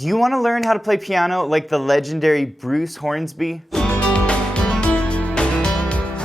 Do you want to learn how to play piano like the legendary Bruce Hornsby?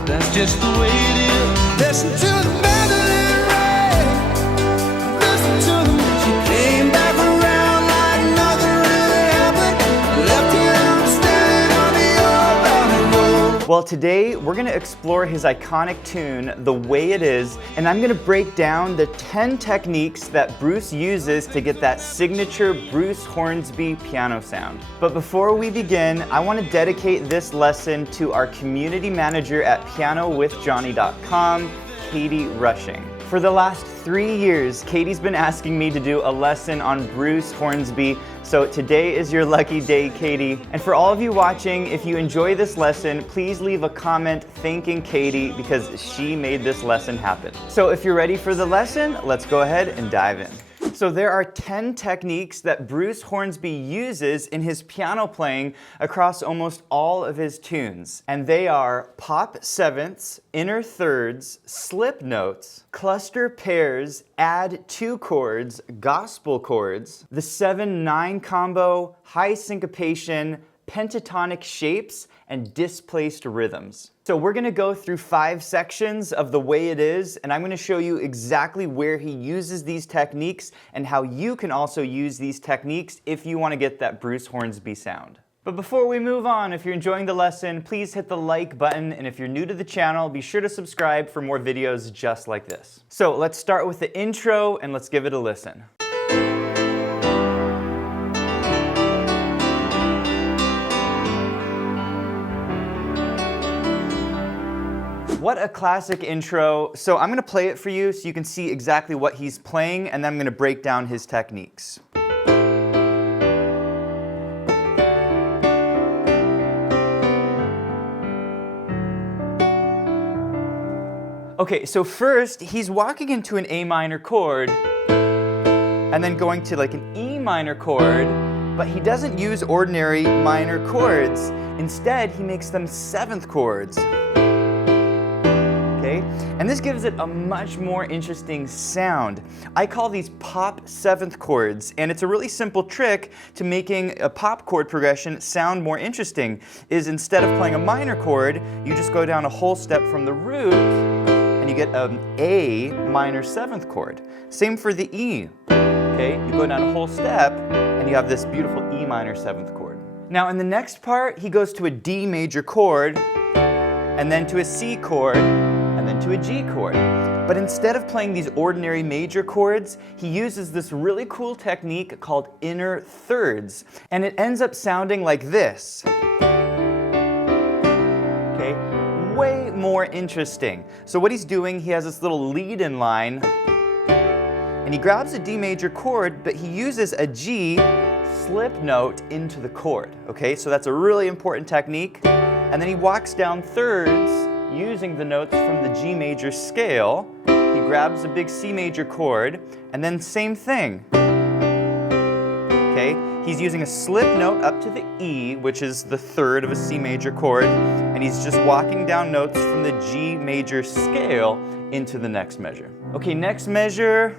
That's just the way it is. Listen to the Mandolin Rain. Listen to the she came back around like nothing really happened. Left here standing on the old mountain road. Well, today we're going to explore his iconic tune, The Way It Is, and I'm going to break down the 10 techniques that Bruce uses to get that signature Bruce Hornsby piano sound. But before we begin, I want to dedicate this lesson to our community manager at pianowithjohnny.com, Katie Rushing. For the last 3 years, Katie's been asking me to do a lesson on Bruce Hornsby, so today is your lucky day, Katie. And for all of you watching, if you enjoy this lesson, please leave a comment thanking Katie because she made this lesson happen. So if you're ready for the lesson, let's go ahead and dive in. So there are 10 techniques that Bruce Hornsby uses in his piano playing across almost all of his tunes. And they are pop sevenths, inner thirds, slip notes, cluster pairs, add 2 chords, gospel chords, the 7-9 combo, high syncopation, pentatonic shapes, and displaced rhythms. So we're gonna go through 5 sections of The Way It Is, and I'm gonna show you exactly where he uses these techniques and how you can also use these techniques if you wanna get that Bruce Hornsby sound. But before we move on, if you're enjoying the lesson, please hit the like button, and if you're new to the channel, be sure to subscribe for more videos just like this. So let's start with the intro and let's give it a listen. What a classic intro. So I'm gonna play it for you so you can see exactly what he's playing, and then I'm gonna break down his techniques. Okay, so first he's walking into an A minor chord and then going to like an E minor chord, but he doesn't use ordinary minor chords. Instead, he makes them 7th chords. And this gives it a much more interesting sound. I call these pop 7th chords, and it's a really simple trick to making a pop chord progression sound more interesting. Is instead of playing a minor chord, you just go down a whole step from the root, and you get an A minor 7th chord. Same for the E. Okay, you go down a whole step, and you have this beautiful E minor 7th chord. Now in the next part, he goes to a D major chord, and then to a C chord, and then to a G chord. But instead of playing these ordinary major chords, he uses this really cool technique called inner thirds, and it ends up sounding like this. Okay, way more interesting. So what he's doing, he has this little lead-in line, and he grabs a D major chord, but he uses a G slip note into the chord. Okay, so that's a really important technique. And then he walks down thirds using the notes from the G major scale. He grabs a big C major chord, and then same thing. Okay, he's using a slip note up to the E, which is the 3rd of a C major chord, and he's just walking down notes from the G major scale into the next measure. Okay, next measure.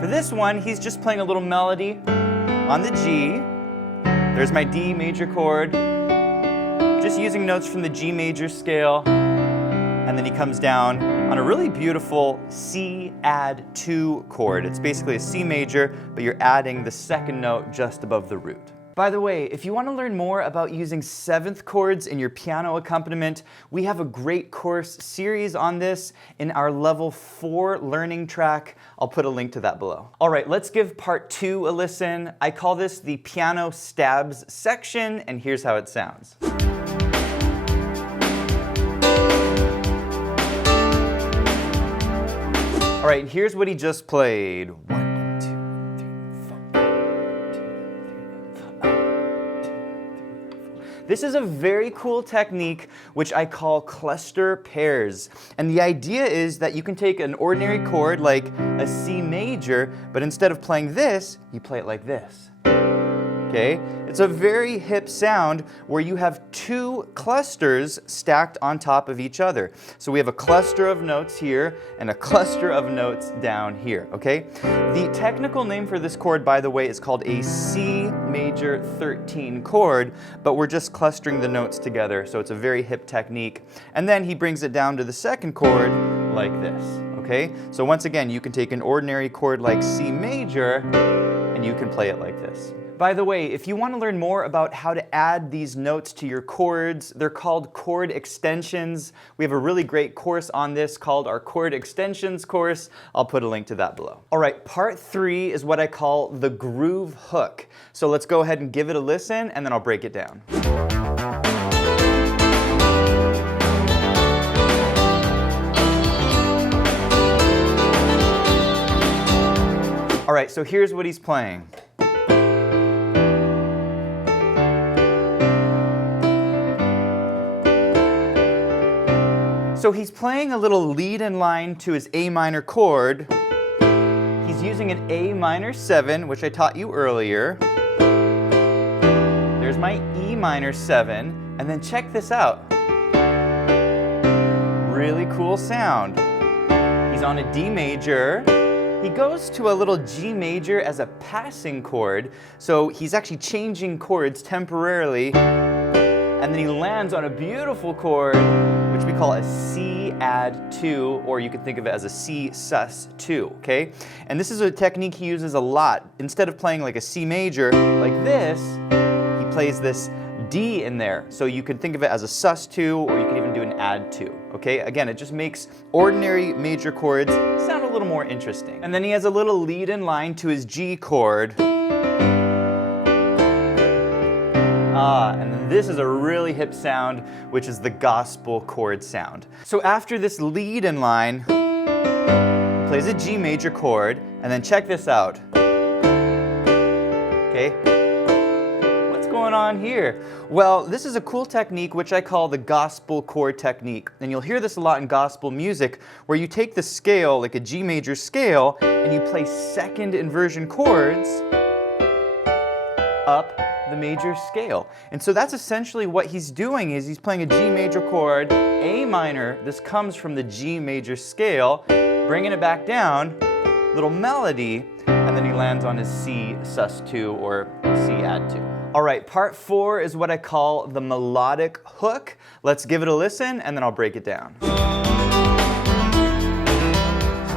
For this one, he's just playing a little melody on the G. There's my D major chord, just using notes from the G major scale, and then he comes down on a really beautiful C add 2 chord. It's basically a C major, but you're adding the 2nd note just above the root. By the way, if you want to learn more about using 7th chords in your piano accompaniment, we have a great course series on this in our level 4 learning track. I'll put a link to that below. All right, let's give part 2 a listen. I call this the piano stabs section, and here's how it sounds. All right, here's what he just played. 1, 2, 3, 4. This is a very cool technique which I call cluster pairs. And the idea is that you can take an ordinary chord like a C major, but instead of playing this, you play it like this. Okay? It's a very hip sound where you have two clusters stacked on top of each other. So we have a cluster of notes here and a cluster of notes down here, okay? The technical name for this chord, by the way, is called a C major 13 chord, but we're just clustering the notes together, so it's a very hip technique. And then he brings it down to the second chord like this, okay? So once again, you can take an ordinary chord like C major and you can play it like this. By the way, if you want to learn more about how to add these notes to your chords, they're called chord extensions. We have a really great course on this called our chord extensions course. I'll put a link to that below. All right, part 3 is what I call the groove hook. So let's go ahead and give it a listen and then I'll break it down. All right, so here's what he's playing. So he's playing a little lead-in line to his A minor chord. He's using an A minor 7, which I taught you earlier. There's my E minor 7, and then check this out. Really cool sound. He's on a D major. He goes to a little G major as a passing chord, so he's actually changing chords temporarily, and then he lands on a beautiful chord, which we call a C add 2, or you can think of it as a C sus 2, okay? And this is a technique he uses a lot. Instead of playing like a C major like this, he plays this D in there. So you could think of it as a sus 2, or you can even do an add 2, okay? Again, it just makes ordinary major chords sound a little more interesting. And then he has a little lead-in line to his G chord. And then this is a really hip sound, which is the gospel chord sound. So after this lead-in line, he plays a G major chord, and then check this out. Okay? What's going on here? Well, this is a cool technique which I call the gospel chord technique. And you'll hear this a lot in gospel music, where you take the scale, like a G major scale, and you play second inversion chords up the major scale. And so that's essentially what he's doing, is he's playing a G major chord, A minor, this comes from the G major scale, bringing it back down, little melody, and then he lands on his C sus 2 or C add 2. All right, part 4 is what I call the melodic hook. Let's give it a listen and then I'll break it down.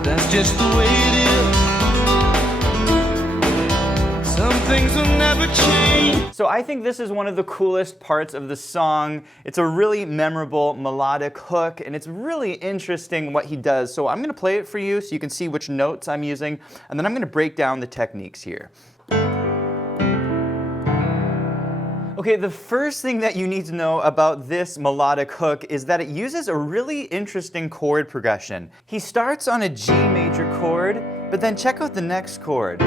That's just the way it is. Some things will never change. So I think this is one of the coolest parts of the song. It's a really memorable melodic hook, and it's really interesting what he does. So I'm going to play it for you so you can see which notes I'm using, and then I'm going to break down the techniques here. Okay, the first thing that you need to know about this melodic hook is that it uses a really interesting chord progression. He starts on a G major chord, but then check out the next chord.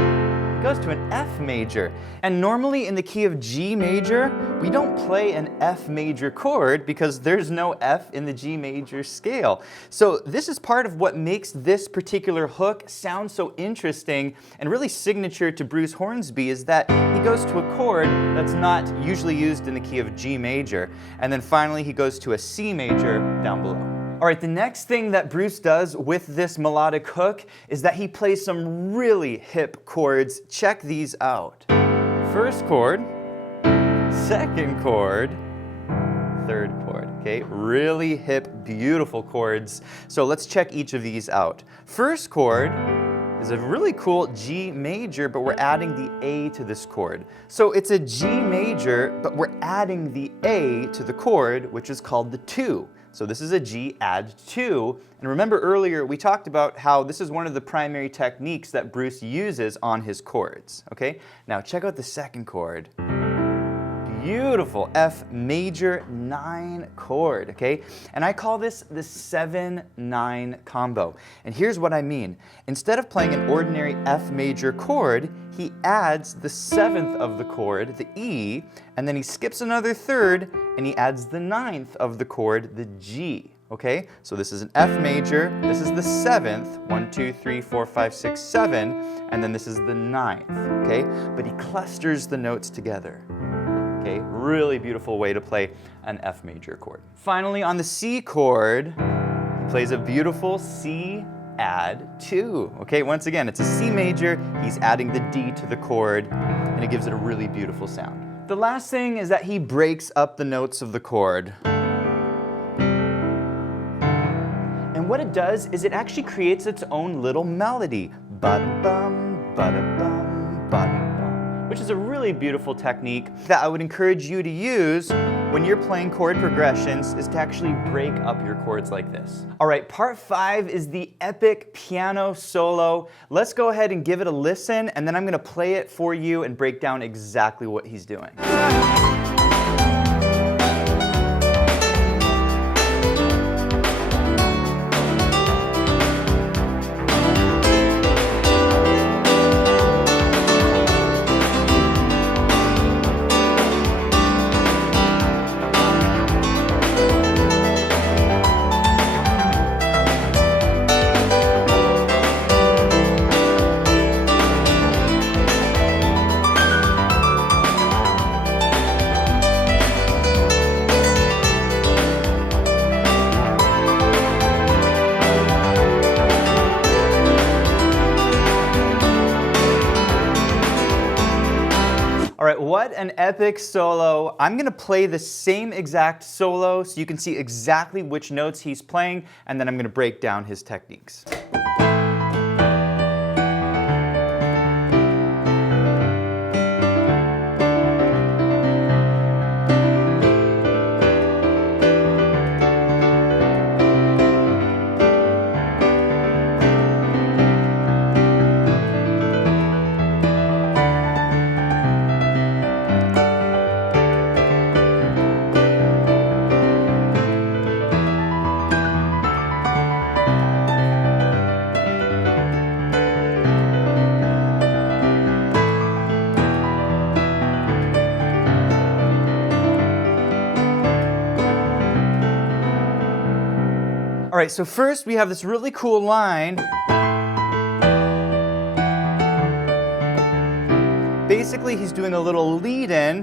Goes to an F major. And normally in the key of G major, we don't play an F major chord because there's no F in the G major scale. So this is part of what makes this particular hook sound so interesting and really signature to Bruce Hornsby, is that he goes to a chord that's not usually used in the key of G major. And then finally he goes to a C major down below. All right, the next thing that Bruce does with this melodic hook is that he plays some really hip chords. Check these out. First chord, second chord, third chord, okay? Really hip, beautiful chords. So let's check each of these out. First chord is a really cool G major, but we're adding the A to this chord. So it's a G major, but we're adding the A to the chord, which is called the 2. So this is a G add 2. And remember earlier we talked about how this is one of the primary techniques that Bruce uses on his chords. Okay? Now check out the second chord. Beautiful F major 9 chord, okay? And I call this the 7-9 combo. And here's what I mean. Instead of playing an ordinary F major chord, he adds the 7th of the chord, the E, and then he skips another third and he adds the 9th of the chord, the G. okay? So this is an F major, this is the 7th, 1, 2, 3, 4, 5, 6, 7, and then this is the 9th, okay? But he clusters the notes together, okay? Really beautiful way to play an F major chord. Finally, on the C chord, he plays a beautiful C add 2, okay? Once again, it's a C major, he's adding the D to the chord, and it gives it a really beautiful sound. The last thing is that he breaks up the notes of the chord. And what it does is it actually creates its own little melody. Ba-da-bum, ba-da-bum, ba-da-bum, which is a really beautiful technique that I would encourage you to use when you're playing chord progressions, is to actually break up your chords like this. All right, part 5 is the epic piano solo. Let's go ahead and give it a listen, and then I'm gonna play it for you and break down exactly what he's doing. All right, what an epic solo. I'm gonna play the same exact solo so you can see exactly which notes he's playing, and then I'm gonna break down his techniques. All right, so first we have this really cool line. Basically, he's doing a little lead-in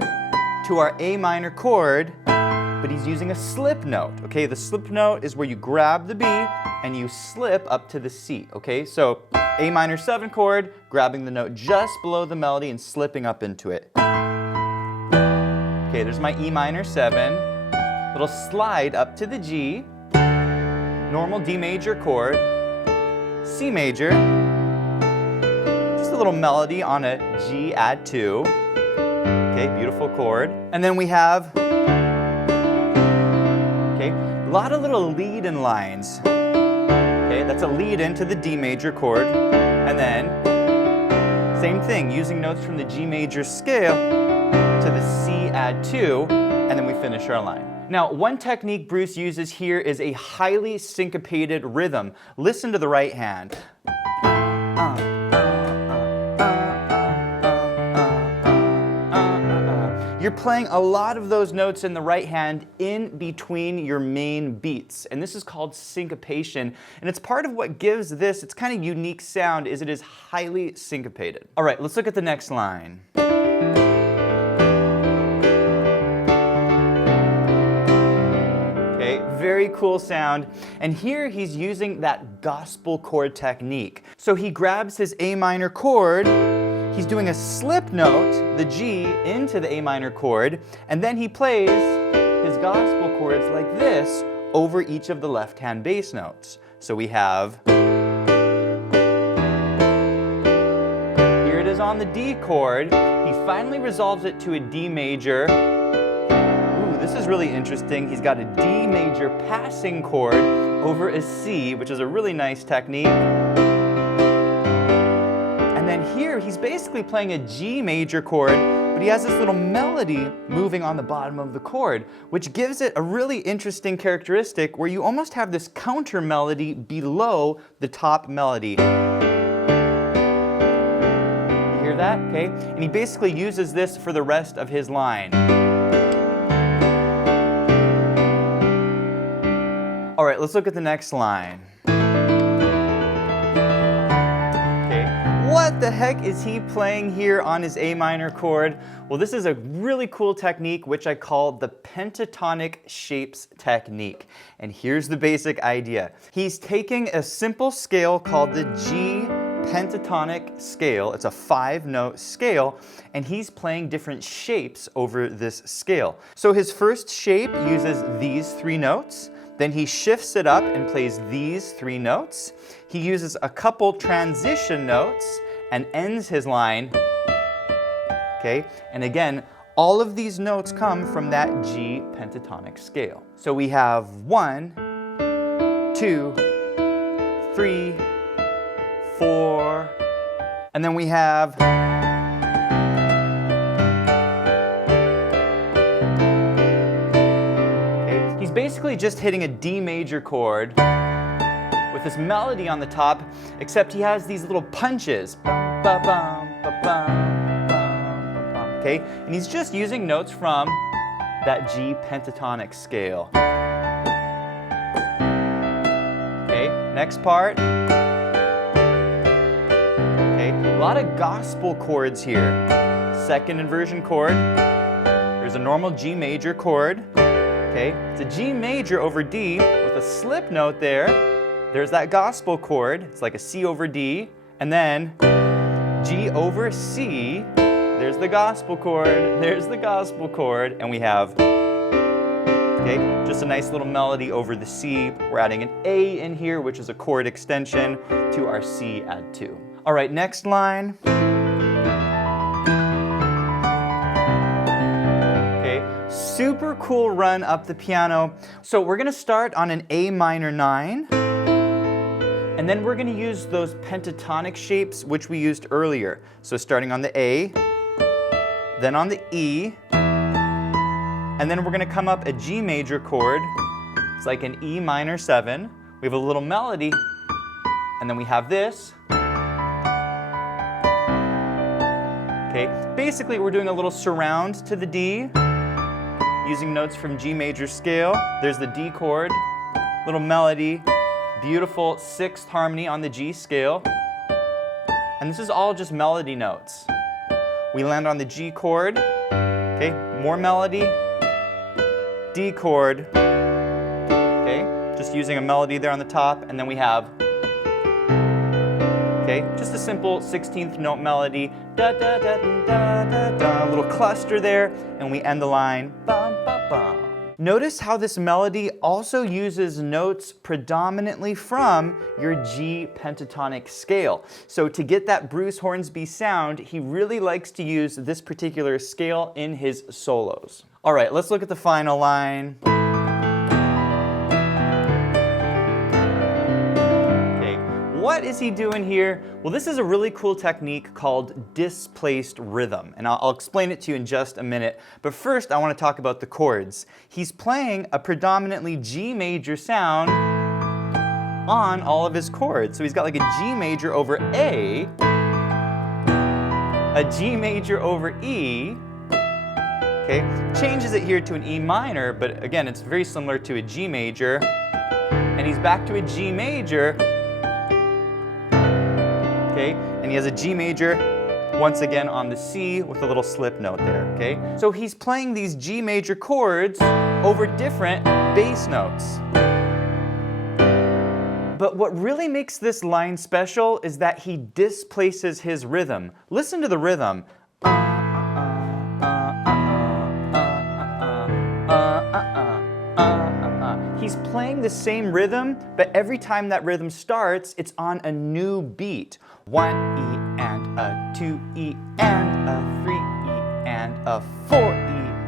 to our A minor chord, but he's using a slip note, okay? The slip note is where you grab the B and you slip up to the C, okay? So A minor 7 chord, grabbing the note just below the melody and slipping up into it. Okay, there's my E minor 7, little slide up to the G, normal D major chord, C major, just a little melody on a G add 2, okay, beautiful chord. And then we have, okay, a lot of little lead-in lines, okay, that's a lead-in to the D major chord, and then same thing, using notes from the G major scale to the C add 2, and then we finish our line. Now, one technique Bruce uses here is a highly syncopated rhythm. Listen to the right hand. You're playing a lot of those notes in the right hand in between your main beats, and this is called syncopation, and it's part of what gives this its kind of unique sound, is it is highly syncopated. All right, let's look at the next line. Very cool sound, and here he's using that gospel chord technique. So he grabs his A minor chord, he's doing a slip note, the G, into the A minor chord, and then he plays his gospel chords like this over each of the left-hand bass notes. So we have, here it is on the D chord, he finally resolves it to a D major. This is really interesting. He's got a D major passing chord over a C, which is a really nice technique. And then here, he's basically playing a G major chord, but he has this little melody moving on the bottom of the chord, which gives it a really interesting characteristic where you almost have this counter melody below the top melody. You hear that? Okay. And he basically uses this for the rest of his line. All right, let's look at the next line. What the heck is he playing here on his A minor chord? Well, this is a really cool technique which I call the pentatonic shapes technique. And here's the basic idea. He's taking a simple scale called the G pentatonic scale. It's a 5-note scale, and he's playing different shapes over this scale. So his first shape uses these 3 notes. Then he shifts it up and plays these 3 notes. He uses a couple transition notes and ends his line. Okay, and again, all of these notes come from that G pentatonic scale. So we have 1, 2, 3, 4, and then we have he's basically just hitting a D major chord with this melody on the top, except he has these little punches. Okay, and he's just using notes from that G pentatonic scale. Okay, next part. Okay, a lot of gospel chords here. Second inversion chord. There's a normal G major chord. Okay, it's a G major over D with a slip note there. There's that gospel chord. It's like a C over D. And then G over C. There's the gospel chord. There's the gospel chord. And we have, okay, just a nice little melody over the C. We're adding an A in here, which is a chord extension to our C add 2. All right, next line. Super cool run up the piano. So we're gonna start on an A minor 9, and then we're gonna use those pentatonic shapes which we used earlier. So starting on the A, then on the E, and then we're gonna come up a G major chord. It's like an E minor 7. We have a little melody, and then we have this. Okay, basically we're doing a little surround to the D, using notes from G major scale. There's the D chord, little melody, beautiful 6th harmony on the G scale. And this is all just melody notes. We land on the G chord, okay, more melody, D chord, okay, just using a melody there on the top, and then we have, okay, just a simple 16th note melody, da da da da da da da, a little cluster there, and we end the line, bum ba bum. Notice how this melody also uses notes predominantly from your G pentatonic scale. So to get that Bruce Hornsby sound, he really likes to use this particular scale in his solos. All right, let's look at the final line. What is he doing here? Well, this is a really cool technique called displaced rhythm, and I'll explain it to you in just a minute. But first, I want to talk about the chords. He's playing a predominantly G major sound on all of his chords. So he's got like a G major over A, a G major over E, okay? Changes it here to an E minor, but again, it's very similar to a G major. And he's back to a G major, okay? And he has a G major, once again on the C with a little slip note there, okay? So he's playing these G major chords over different bass notes. But what really makes this line special is that he displaces his rhythm. Listen to the rhythm. He's playing the same rhythm, but every time that rhythm starts, it's on a new beat. 1 E and a 2 E and a 3 E and a 4 E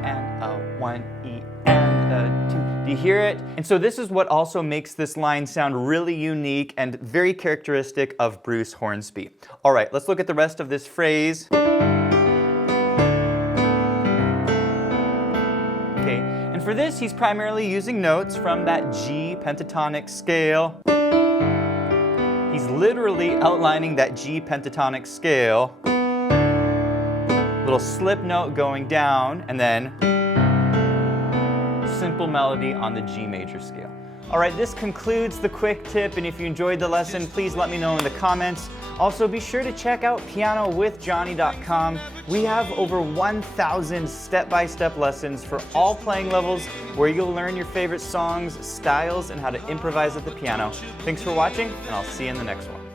and a 1 E and a 2. Do you hear it? And so this is what also makes this line sound really unique and very characteristic of Bruce Hornsby. All right, let's look at the rest of this phrase. Okay, and for this, he's primarily using notes from that G pentatonic scale. He's literally outlining that G pentatonic scale. Little slip note going down, and then simple melody on the G major scale. All right, this concludes the quick tip, and if you enjoyed the lesson, please let me know in the comments. Also, be sure to check out pianowithjonny.com. We have over 1,000 step-by-step lessons for all playing levels where you'll learn your favorite songs, styles, and how to improvise at the piano. Thanks for watching, and I'll see you in the next one.